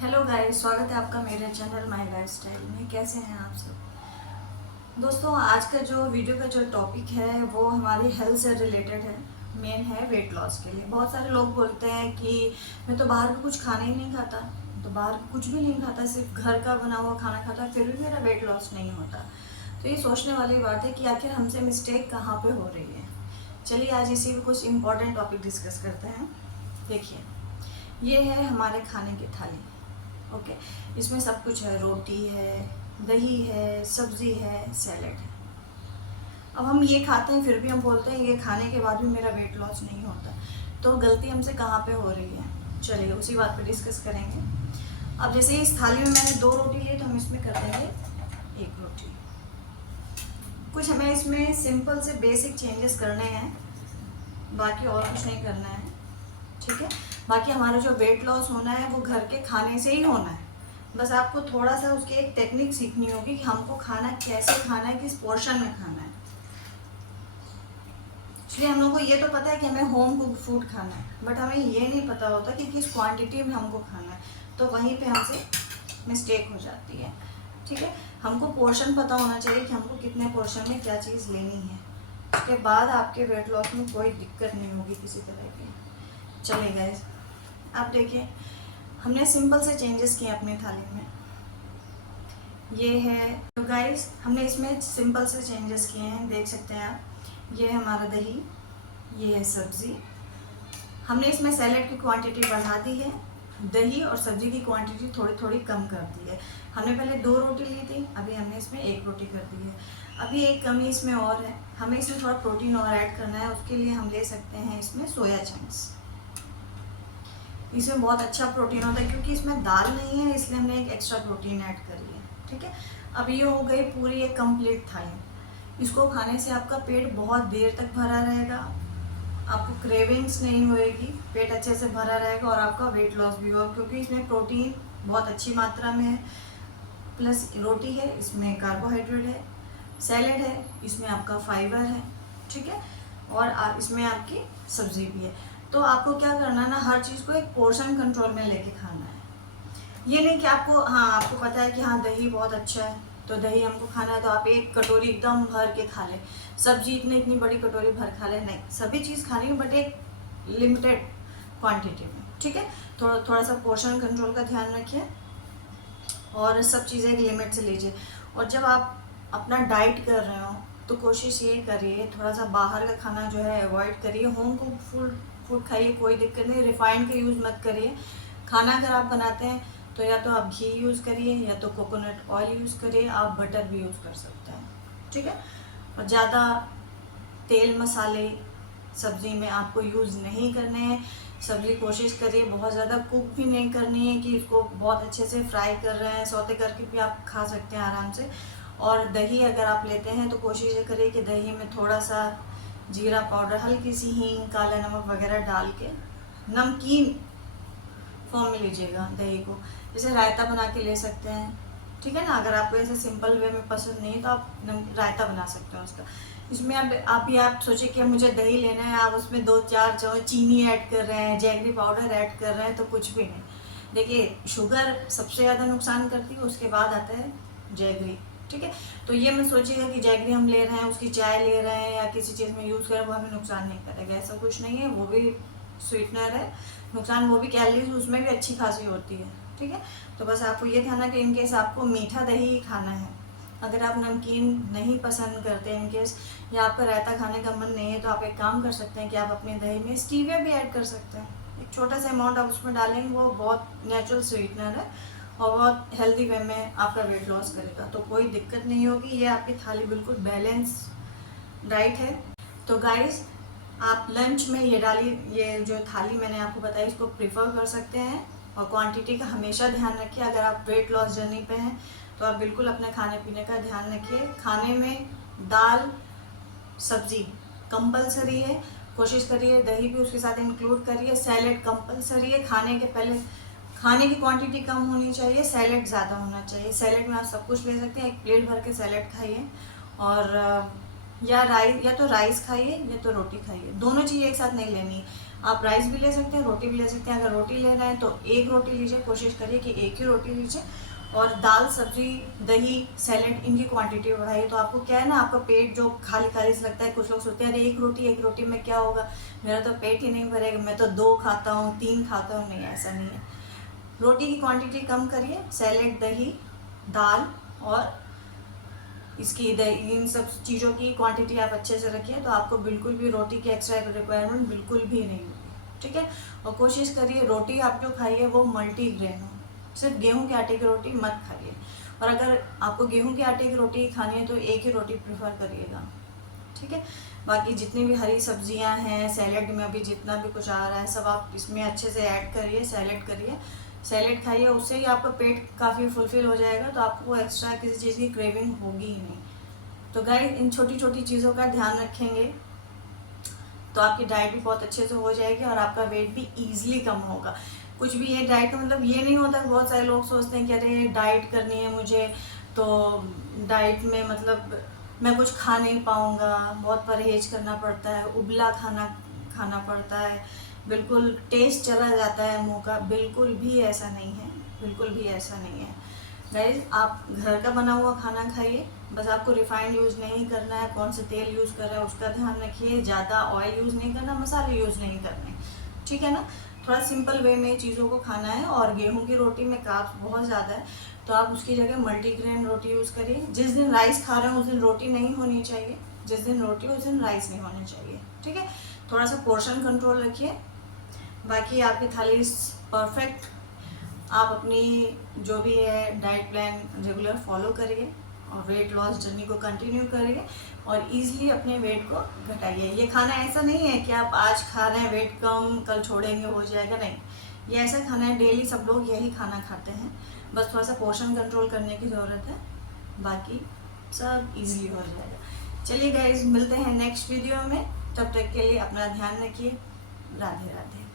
Hello guys, स्वागत है आपका मेरे चैनल माय लाइफस्टाइल में। कैसे हैं आप सब दोस्तों? आज का जो वीडियो का जो टॉपिक है वो हमारी हेल्थ से रिलेटेड है। मेन है वेट लॉस के लिए। बहुत सारे लोग बोलते हैं कि मैं तो बाहर का कुछ खाना ही नहीं खाता, तो बाहर का कुछ भी नहीं खाता, सिर्फ घर का बना हुआ खाना खाता, फिर भी मेरा वेट लॉस नहीं होता। तो ये सोचने वाली बात है कि आखिर हमसे मिस्टेक कहाँ पे हो रही है। चलिए आज इसी में कुछ इम्पोर्टेंट टॉपिक डिस्कस करते हैं। देखिए, ये है हमारे खाने की थाली। ओके, इसमें सब कुछ है। रोटी है, दही है, सब्जी है, सैलेड है। अब हम ये खाते हैं, फिर भी हम बोलते हैं ये खाने के बाद भी मेरा वेट लॉस नहीं होता। तो गलती हमसे कहाँ पे हो रही है, चलिए उसी बात पे डिस्कस करेंगे। अब जैसे इस थाली में मैंने 2 रोटी ली, तो हम इसमें कर देंगे 1 रोटी। कुछ हमें इसमें सिंपल से बेसिक चेंजेस करने हैं, बाकी और कुछ नहीं करना है। ठीक है, बाकी हमारा जो वेट लॉस होना है वो घर के खाने से ही होना है। बस आपको थोड़ा सा उसकी एक टेक्निक सीखनी होगी कि हमको खाना कैसे खाना है, किस पोर्शन में खाना है। इसलिए हम लोग को ये तो पता है कि हमें होम कुक फूड खाना है, बट हमें ये नहीं पता होता कि किस क्वांटिटी में हमको खाना है। तो वहीं पे हमसे मिस्टेक हो जाती है। ठीक है, हमको पोर्शन पता होना चाहिए कि हमको कितने पोर्शन में क्या चीज़ लेनी है। उसके बाद आपके वेट लॉस में कोई दिक्कत नहीं होगी किसी तरह की। चलिए गाइस, आप देखिए, हमने सिंपल से चेंजेस किए अपनी थाली में। ये है, तो गाइस हमने इसमें सिंपल से चेंजेस किए हैं, देख सकते हैं आप। ये है हमारा दही, ये है सब्ज़ी। हमने इसमें सैलेड की क्वांटिटी बढ़ा दी है, दही और सब्ज़ी की क्वांटिटी थोड़ी थोड़ी कम कर दी है। हमने पहले 2 रोटी ली थी, अभी हमने इसमें 1 रोटी कर दी है। अभी एक कमी इसमें और है, हमें इसमें थोड़ा प्रोटीन और ऐड करना है। उसके लिए हम ले सकते हैं इसमें सोया चंक्स। इसमें बहुत अच्छा प्रोटीन होता है, क्योंकि इसमें दाल नहीं है, इसलिए हमने एक एक्स्ट्रा प्रोटीन ऐड करी है। ठीक है, अब ये हो गई पूरी एक कंप्लीट थाली। इसको खाने से आपका पेट बहुत देर तक भरा रहेगा, आपको क्रेविंग्स नहीं होएगी, पेट अच्छे से भरा रहेगा और आपका वेट लॉस भी होगा, क्योंकि इसमें प्रोटीन बहुत अच्छी मात्रा में है। प्लस रोटी है, इसमें कार्बोहाइड्रेट है, सैलेड है, इसमें आपका फाइबर है। ठीक है, और इसमें आपकी सब्जी भी है। तो आपको क्या करना है ना, हर चीज़ को एक पोर्शन कंट्रोल में लेके खाना है। ये नहीं कि आपको, हाँ आपको पता है कि हाँ दही बहुत अच्छा है, तो दही हमको खाना है, तो आप एक कटोरी एकदम भर के खा लें, सब्जी इतनी बड़ी कटोरी भर खा लें। नहीं, सभी चीज़ खानी है, बट एक लिमिटेड क्वांटिटी में। ठीक है, थोड़ा सा पोर्शन कंट्रोल का ध्यान रखिए और सब चीज़ें एक लिमिट से लीजिए। और जब आप अपना डाइट कर रहे हो तो कोशिश ये करिए, थोड़ा सा बाहर का खाना जो है अवॉइड करिए। होम कुक फूड खाइए, कोई दिक्कत नहीं। रिफाइंड का यूज़ मत करिए। खाना अगर आप बनाते हैं तो या तो आप घी यूज़ करिए, या तो कोकोनट ऑयल यूज़ करिए, आप बटर भी यूज़ कर सकते हैं। ठीक है, और ज़्यादा तेल मसाले सब्ज़ी में आपको यूज़ नहीं करने हैं। सब्ज़ी कोशिश करिए बहुत ज़्यादा कुक भी नहीं करनी है कि इसको बहुत अच्छे से फ्राई कर रहे हैं, सौते करके भी आप खा सकते हैं आराम से। और दही अगर आप लेते हैं तो कोशिश ये करिए कि दही में थोड़ा सा जीरा पाउडर, हल्की सी हींग, काला नमक वगैरह डाल के नमकीन फॉर्म में लीजिएगा दही को। जैसे रायता बना के ले सकते हैं। ठीक है ना, अगर आपको ऐसे सिंपल वे में पसंद नहीं तो आप रायता बना सकते हैं उसका। इसमें आप सोचे कि मुझे दही लेना है, आप उसमें 2-4 चम्मच चीनी ऐड कर रहे हैं, जैगरी पाउडर ऐड कर रहे हैं, तो कुछ भी नहीं। देखिए, शुगर सबसे ज़्यादा नुकसान करती है, उसके बाद आता है जैगरी। ठीक है, तो ये मत सोचिएगा कि जैगरी हम ले रहे हैं, उसकी चाय ले रहे हैं या किसी चीज़ में यूज़ कर रहे हैं, वो हमें नुकसान नहीं करेगा। ऐसा कुछ नहीं है, वो भी स्वीटनर है। नुकसान वो भी, कैलोरीज उसमें भी अच्छी खासी होती है। ठीक है, तो बस आपको ये ध्यान है कि इनकेस आपको मीठा दही ही खाना है, अगर आप नमकीन नहीं पसंद करते इनकेस, या आपका रायता खाने का मन नहीं है, तो आप एक काम कर सकते हैं कि आप अपने दही में स्टीविया भी ऐड कर सकते हैं। एक छोटा सा अमाउंट आप उसमें डालेंगे, वो बहुत नेचुरल स्वीटनर है और बहुत हेल्दी वे में आपका वेट लॉस करेगा, तो कोई दिक्कत नहीं होगी। ये आपकी थाली बिल्कुल बैलेंस डाइट है। तो गाइस, आप लंच में ये डालिए, ये जो थाली मैंने आपको बताई इसको प्रेफर कर सकते हैं। और क्वांटिटी का हमेशा ध्यान रखिए। अगर आप वेट लॉस जर्नी पे हैं तो आप बिल्कुल अपने खाने पीने का ध्यान रखिए। खाने में दाल सब्जी कंपलसरी है, कोशिश करिए दही भी उसके साथ इंक्लूड करिए। सैलेड कंपलसरी है, खाने के पहले खाने की क्वांटिटी कम होनी चाहिए, सैलेड ज़्यादा होना चाहिए। सैलेड में आप सब कुछ ले सकते हैं, एक प्लेट भर के सैलेड खाइए। और या तो राइस खाइए या तो रोटी खाइए, दोनों चीज़ एक साथ नहीं लेनी। आप राइस भी ले सकते हैं, रोटी भी ले सकते हैं। अगर रोटी लेना है तो एक रोटी लीजिए, कोशिश करिए कि एक ही रोटी लीजिए, और दाल, सब्जी, दही, सैलेड, इनकी क्वांटिटी बढ़ाइए। तो आपको क्या है ना, आपका पेट जो खाली खाली से लगता है, कुछ लोग सोचते हैं अरे एक रोटी में क्या होगा, मेरा तो पेट ही नहीं भरेगा, मैं तो 2 खाता हूँ, 3 खाता हूँ। नहीं, ऐसा नहीं है। रोटी की क्वांटिटी कम करिए, सैलेड, दही, दाल और इन सब चीज़ों की क्वांटिटी आप अच्छे से रखिए, तो आपको बिल्कुल भी रोटी की एक्स्ट्रा रिक्वायरमेंट बिल्कुल भी नहीं होगी, ठीक है। और कोशिश करिए रोटी आप जो खाइए वो मल्टीग्रेन हो, सिर्फ गेहूं के आटे की रोटी मत खाइए। और अगर आपको गेहूं के आटे की रोटी खानी है तो एक ही रोटी प्रेफर करिएगा, ठीक है। बाकी जितनी भी हरी सब्जियां हैं, सैलेड में अभी जितना भी कुछ आ रहा है सब आप इसमें अच्छे से ऐड करिए, सैलेड करिए, सैलेड खाइए, उससे ही आपका पेट काफ़ी फुलफिल हो जाएगा, तो आपको एक्स्ट्रा किसी चीज़ की क्रेविंग होगी ही नहीं। तो गाइस, इन छोटी छोटी चीज़ों का ध्यान रखेंगे तो आपकी डाइट भी बहुत अच्छे से हो जाएगी और आपका वेट भी ईजिली कम होगा। कुछ भी ये डाइट का मतलब ये नहीं होता, बहुत सारे लोग सोचते हैं कि अरे डाइट करनी है मुझे तो डाइट में मतलब मैं कुछ खा नहीं पाऊँगा, बहुत परहेज करना पड़ता है, उबला खाना खाना पड़ता है, बिल्कुल टेस्ट चला जाता है मुंह का। बिल्कुल भी ऐसा नहीं है, बिल्कुल भी ऐसा नहीं है गाइस। आप घर का बना हुआ खाना खाइए, बस आपको रिफाइंड यूज़ नहीं करना है, कौन से तेल यूज़ कर रहा है उसका ध्यान रखिए, ज़्यादा ऑयल यूज़ नहीं करना, मसाले यूज़ नहीं करने, ठीक है ना। थोड़ा सिंपल वे में चीज़ों को खाना है। और गेहूं की रोटी में कार्ब्स बहुत ज़्यादा है, तो आप उसकी जगह मल्टीग्रेन रोटी यूज़ करिए। जिस दिन राइस खा रहे हैं उस दिन रोटी नहीं होनी चाहिए, जिस दिन रोटी उस दिन राइस नहीं होनी चाहिए, ठीक है। थोड़ा सा पोर्शन कंट्रोल रखिए, बाकी आपकी थाली परफेक्ट। आप अपनी जो भी है डाइट प्लान रेगुलर फॉलो करिए और वेट लॉस जर्नी को कंटिन्यू करिए और इजीली अपने वेट को घटाइए। ये खाना ऐसा नहीं है कि आप आज खा रहे हैं वेट कम, कल छोड़ेंगे हो जाएगा, नहीं। ये ऐसा खाना है, डेली सब लोग यही खाना खाते हैं, बस थोड़ा सा पोर्शन कंट्रोल करने की ज़रूरत है, बाकी सब इजीली हो जाएगा। चलिए गाइज, मिलते हैं नेक्स्ट वीडियो में, तब तक के लिए अपना ध्यान रखिए। राधे राधे।